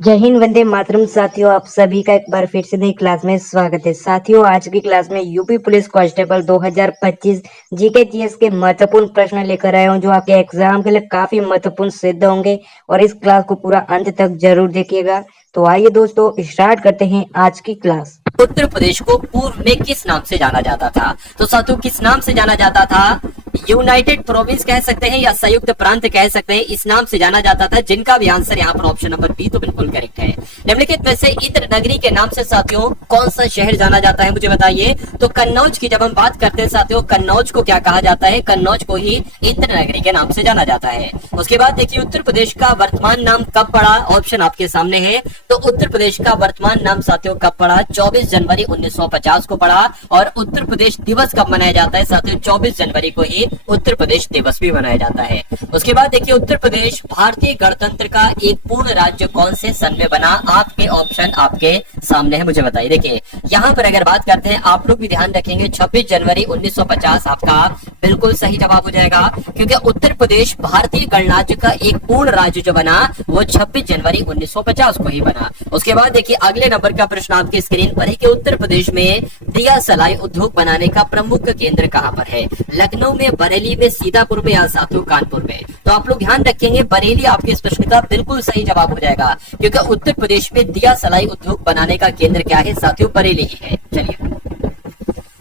जय हिंद, वंदे मातरम। साथियों, आप सभी का एक बार फिर से नई क्लास में स्वागत है। साथियों, आज की क्लास में UP police constable 2025 GK GS के महत्वपूर्ण प्रश्न लेकर आया हूं, जो आपके एग्जाम के लिए काफी महत्वपूर्ण सिद्ध होंगे। और इस क्लास को पूरा अंत तक जरूर देखिएगा। तो आइए दोस्तों, स्टार्ट करते हैं आज की क्लास। उत्तर प्रदेश को पूर्व में किस नाम से जाना जाता था? तो साथियों, किस नाम से जाना जाता था? यूनाइटेड प्रोविंस कह सकते हैं या संयुक्त प्रांत कह सकते हैं, इस नाम से जाना जाता था, जिनका भी आंसर यहाँ पर ऑप्शन नंबर बी तो बिल्कुल करेक्ट है। निम्नलिखित में से इत्र नगरी के नाम से साथियों कौन सा शहर जाना जाता है, मुझे बताइए। तो कन्नौज की जब हम बात करते हैं साथियों, कन्नौज को क्या कहा जाता है? कन्नौज को ही इत्र नगरी के नाम से जाना जाता है। उसके बाद देखिए, उत्तर प्रदेश का वर्तमान नाम कब पड़ा? ऑप्शन आपके सामने है। तो उत्तर प्रदेश का वर्तमान नाम साथियों कब पड़ा? 24 जनवरी 1950 को पड़ा। और उत्तर प्रदेश दिवस कब मनाया जाता है साथियों? 24 जनवरी को ही उत्तर प्रदेश दिवस भी मनाया जाता है। उसके बाद देखिए, उत्तर प्रदेश भारतीय गणतंत्र का एक पूर्ण राज्य कौन से सन में बना? आपके ऑप्शन आपके सामने है, मुझे बताइए। देखिए, यहाँ पर अगर बात करते हैं, आप लोग भी ध्यान रखेंगे, 26 जनवरी 1950 आपका बिल्कुल सही जवाब हो जाएगा, क्योंकि उत्तर प्रदेश भारतीय गणराज्य का एक पूर्ण राज्य जो बना वो 26 जनवरी 1950 को ही बना। उसके बाद देखिए, अगले नंबर का प्रश्न आपकी स्क्रीन पर है कि उत्तर प्रदेश में दिया सलाई उद्योग बनाने का प्रमुख केंद्र कहां पर है? लखनऊ में, बरेली में, सीतापुर में या साथियों कानपुर में? तो आप लोग ध्यान रखेंगे, बरेली आपके इस प्रश्न का बिल्कुल सही जवाब हो जाएगा, क्योंकि उत्तर प्रदेश में दिया सलाई उद्योग बनाने का केंद्र क्या है साथियों? बरेली ही है। चलिए,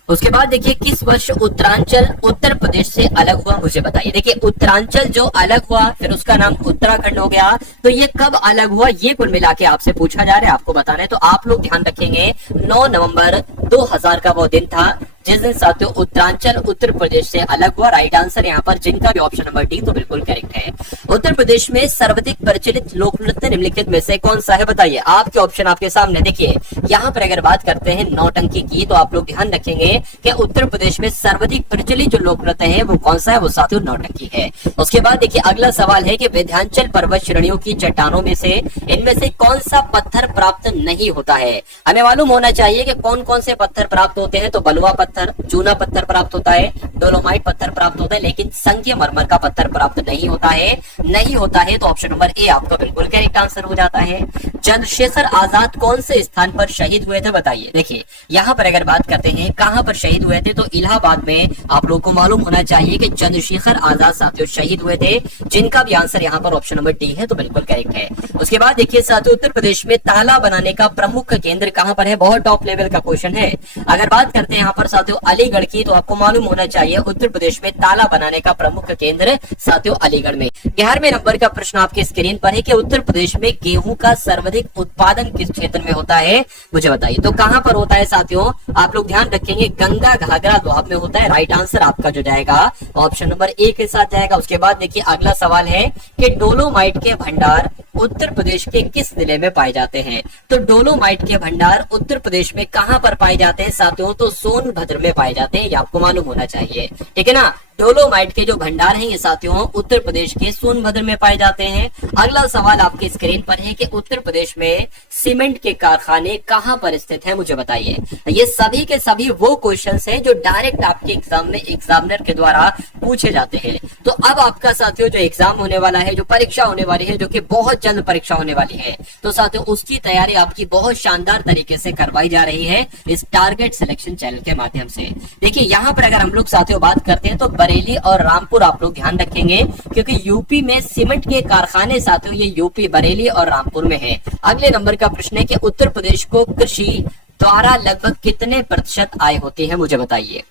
उसके बाद देखिए, किस वर्ष उत्तरांचल उत्तर प्रदेश से अलग हुआ, मुझे बताइए। देखिए, उत्तरांचल जो अलग हुआ, फिर उसका नाम उत्तराखंड हो गया, तो ये कब अलग हुआ, ये कुल मिला के आपसे पूछा जा रहा है, आपको बताना है। तो आप लोग ध्यान रखेंगे, 9 नवंबर 2000 का वो दिन था जिस दिन साथियों उत्तरांचल उत्तर प्रदेश से अलग हुआ। राइट आंसर यहाँ पर जिनका भी ऑप्शन नंबर डी तो बिल्कुल करेक्ट है। उत्तर प्रदेश में सर्वाधिक प्रचलित लोक नृत्य निम्नलिखित में से कौन सा है, बताइए। आपके ऑप्शन आपके सामने। देखिए, यहाँ पर अगर बात करते हैं नौटंकी की, तो आप लोग ध्यान रखेंगे कि उत्तर प्रदेश में सर्वाधिक प्रचलित जो लोक नृत्य है वो कौन सा है? वो साथियों नौटंकी है। उसके बाद देखिए, अगला सवाल है कि विंध्याचल पर्वत श्रेणियों की चट्टानों में से इनमें से कौन सा पत्थर प्राप्त नहीं होता है? हमें मालूम होना चाहिए कि कौन कौन से पत्थर प्राप्त होते हैं। तो बलुआ पत्थर, चूना पत्थर प्राप्त होता है, डोलोमाइट पत्थर प्राप्त होता है, लेकिन संगमरमर का पत्थर प्राप्त नहीं होता है। नहीं होता है तो ऑप्शन नंबर ए आपका बिल्कुल करेक्ट आंसर हो जाता है। चंद्रशेखर आजाद कौन से स्थान पर शहीद हुए थे, बताइए। देखिए, यहाँ पर अगर बात करते हैं कहां पर शहीद हुए थे, तो इलाहाबाद में आप लोगों को मालूम होना चाहिए कि चंद्रशेखर आजाद साथियों शहीद हुए थे, जिनका भी आंसर यहाँ पर ऑप्शन नंबर डी है तो बिल्कुल करेक्ट है। उसके बाद देखिए साथियों, उत्तर प्रदेश में ताला बनाने का प्रमुख केंद्र कहां पर है? बहुत टॉप लेवल का क्वेश्चन है। अगर बात करते हैं यहाँ पर साथियों अलीगढ़ की, तो आपको मालूम होना चाहिए उत्तर प्रदेश में ताला बनाने का प्रमुख केंद्र साथियों अलीगढ़ में। 11वें नंबर का प्रश्न आपके स्क्रीन पर है कि उत्तर प्रदेश में गेहूं का सर्वाधिक उत्पादन किस क्षेत्र में होता है, मुझे बताइए। तो कहां पर होता है साथियों? आप लोग ध्यान रखेंगे, गंगा घाघरा दोआब में होता है। राइट आंसर आपका जो जाएगा ऑप्शन नंबर ए के साथ जाएगा। उसके बाद देखिए, अगला सवाल है कि डोलोमाइट के भंडार उत्तर प्रदेश के किस जिले में पाए जाते हैं? तो डोलोमाइट के भंडार उत्तर प्रदेश में कहां पर पाए जाते हैं साथियों? तो सोनभद्र में पाए जाते हैं, ये आपको मालूम होना चाहिए, ठीक है ना। डोलोमाइट के जो भंडार हैं ये साथियों उत्तर प्रदेश के सोनभद्र में पाए जाते हैं। अगला सवाल आपके स्क्रीन पर है कि उत्तर प्रदेश में सीमेंट के कारखाने कहां पर स्थित हैं, मुझे बताइए। ये सभी के सभी वो क्वेश्चंस हैं जो डायरेक्ट आपके एग्जाम में एग्जामिनर के द्वारा पूछे जाते हैं। तो अब आपका साथियों जो एग्जाम होने वाला है, जो परीक्षा होने वाली है, जो कि बहुत जल्द परीक्षा होने वाली है, तो साथियों उसकी तैयारी आपकी बहुत शानदार तरीके से करवाई जा रही है इस टारगेट सिलेक्शन चैनल के माध्यम से। देखिए, यहाँ पर अगर हम लोग साथियों बात करते हैं तो बरेली और रामपुर आप लोग ध्यान रखेंगे, क्योंकि यूपी में सीमेंट के कारखाने साथियों ये यूपी बरेली और रामपुर में है। अगले नंबर का प्रश्न है कि उत्तर प्रदेश को कृषि द्वारा लगभग कितने प्रतिशत आय होती है, मुझे बताइए।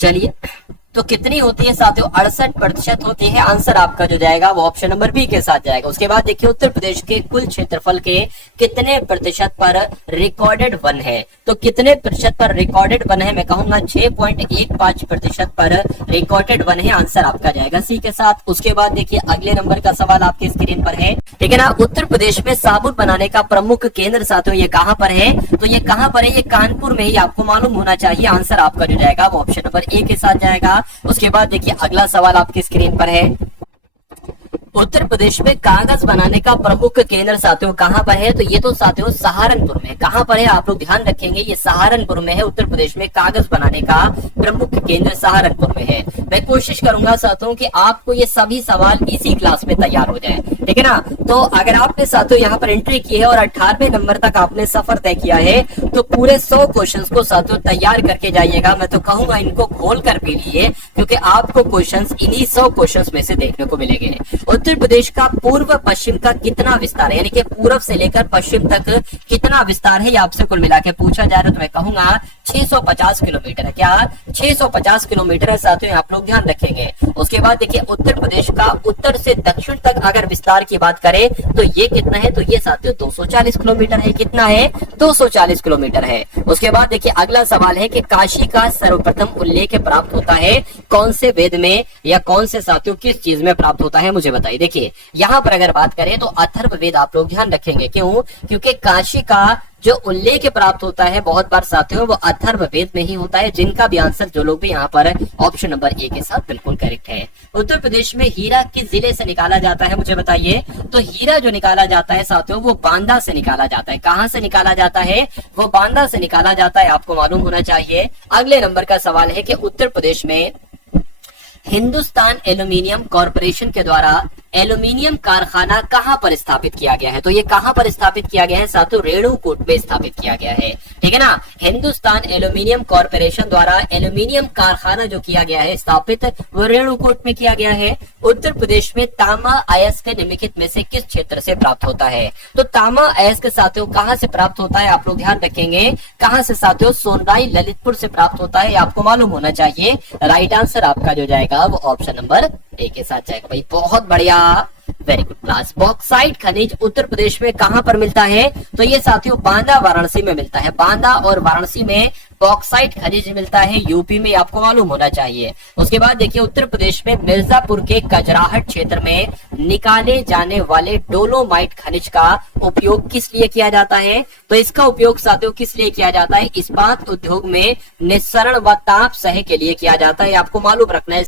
चलिए, तो कितनी होती है साथियों? 68% होती है। आंसर आपका जो जाएगा वो ऑप्शन नंबर बी के साथ जाएगा। उसके बाद देखिए, उत्तर प्रदेश के कुल क्षेत्रफल के कितने प्रतिशत पर रिकॉर्डेड वन है? तो कितने प्रतिशत पर रिकॉर्डेड वन है? मैं कहूंगा 6.15% पर रिकॉर्डेड वन है। आंसर आपका जाएगा सी के साथ। उसके बाद देखिए, अगले नंबर का सवाल आपके स्क्रीन पर है, ठीक है ना। उत्तर प्रदेश में साबुन बनाने का प्रमुख केंद्र साथियों ये कहां पर है? तो ये कहां पर है? ये कानपुर में ही, आपको मालूम होना चाहिए। आंसर आपका जो जाएगा वो ऑप्शन नंबर ए के साथ जाएगा। उसके बाद देखिए, अगला सवाल आपकी स्क्रीन पर है, उत्तर प्रदेश में कागज बनाने का प्रमुख केंद्र साथियों कहां पर है? तो ये तो साथियों सहारनपुर में। कहां पर है आप लोग ध्यान रखेंगे, ये सहारनपुर में है। उत्तर प्रदेश में कागज बनाने का प्रमुख केंद्र सहारनपुर में है। मैं कोशिश करूंगा साथियों कि आपको ये सभी सवाल इसी क्लास में तैयार हो जाए, ठीक है ना। तो अगर आपने साथियों यहाँ पर एंट्री की है और 18वें नंबर तक आपने सफर तय किया है तो पूरे 100 क्वेश्चंस को साथियों तैयार करके जाइएगा। मैं तो कहूंगा इनको खोल कर भी लिए, क्योंकि आपको क्वेश्चंस इन्हीं 100 क्वेश्चंस में से देखने को मिलेंगे। उत्तर प्रदेश का पूर्व पश्चिम का कितना विस्तार है, यानी कि पूर्व से लेकर पश्चिम तक कितना विस्तार है, ये आपसे कुल मिला के पूछा जा रहा है। तो मैं कहूंगा 650 किलोमीटर है। क्या 650 किलोमीटर है साथियों, आप लोग ध्यान रखेंगे। उसके बाद देखिए उत्तर प्रदेश का उत्तर से दक्षिण तक अगर विस्तार की बात करें तो ये कितना है, तो ये साथियों 240 किलोमीटर है। कितना है? 240 किलोमीटर है। उसके बाद देखिए अगला सवाल है कि काशी का सर्वप्रथम उल्लेख प्राप्त होता है कौन से वेद में, या कौन से साथियों किस चीज में प्राप्त होता है, मुझे बताइए। देखिए यहाँ पर अगर बात करें तो अथर्ववेद आप लोग ध्यान रखेंगे। क्यों? क्योंकि काशी का जो उल्लेख प्राप्त होता है बहुत बार साथियों वो अथर्ववेद में ही होता है, जिनका भी आंसर जो लोग भी यहाँ पर ऑप्शन नंबर ए के साथ बिल्कुल करेक्ट है। उत्तर प्रदेश में हीरा किस जिले से निकाला जाता है, मुझे बताइए। तो हीरा जो निकाला जाता है साथियों वो बांदा से निकाला जाता है। कहां से निकाला जाता है? वो बांदा से निकाला जाता है, आपको मालूम होना चाहिए। अगले नंबर का सवाल है कि उत्तर प्रदेश में हिंदुस्तान एल्यूमिनियम कॉर्पोरेशन के द्वारा एल्यूमिनियम कारखाना कहां पर स्थापित किया गया है? तो ये कहां पर स्थापित किया गया है साथियों? रेणुकूट में स्थापित किया गया है, ठीक है ना। हिंदुस्तान एल्यूमिनियम कॉर्पोरेशन द्वारा एल्यूमिनियम कारखाना जो किया गया है स्थापित, वो रेणुकूट में किया गया है। उत्तर प्रदेश में तांबा अयस्क निम्नलिखित में से किस क्षेत्र से प्राप्त होता है? तो तांबा अयस्क साथियों कहां से प्राप्त होता है, आप लोग ध्यान रखेंगे। कहां से साथियों? सोनराई ललितपुर से प्राप्त होता है, आपको मालूम होना चाहिए। राइट आंसर आपका जो जाएगा वो ऑप्शन नंबर ए के साथ जाएगा। भाई बहुत बढ़िया, वेरी गुड क्लास। बॉक्साइट खनिज उत्तर प्रदेश में कहां पर मिलता है? तो ये साथियों बांदा वाराणसी में मिलता है। बांदा और वाराणसी में बॉक्साइट खनिज मिलता है, यूपी में, आपको मालूम होना चाहिए। उसके बाद देखिए उत्तर प्रदेश में मिर्जापुर के कजराहट क्षेत्र में निकाले जाने वाले डोलोमाइट खनिज का उपयोग किस लिए किया जाता है? तो इसका उपयोग साथियों किस लिए किया जाता है? इस्पात उद्योग में निस्सरण व ताप सह के लिए किया जाता है, आपको मालूम रखना है।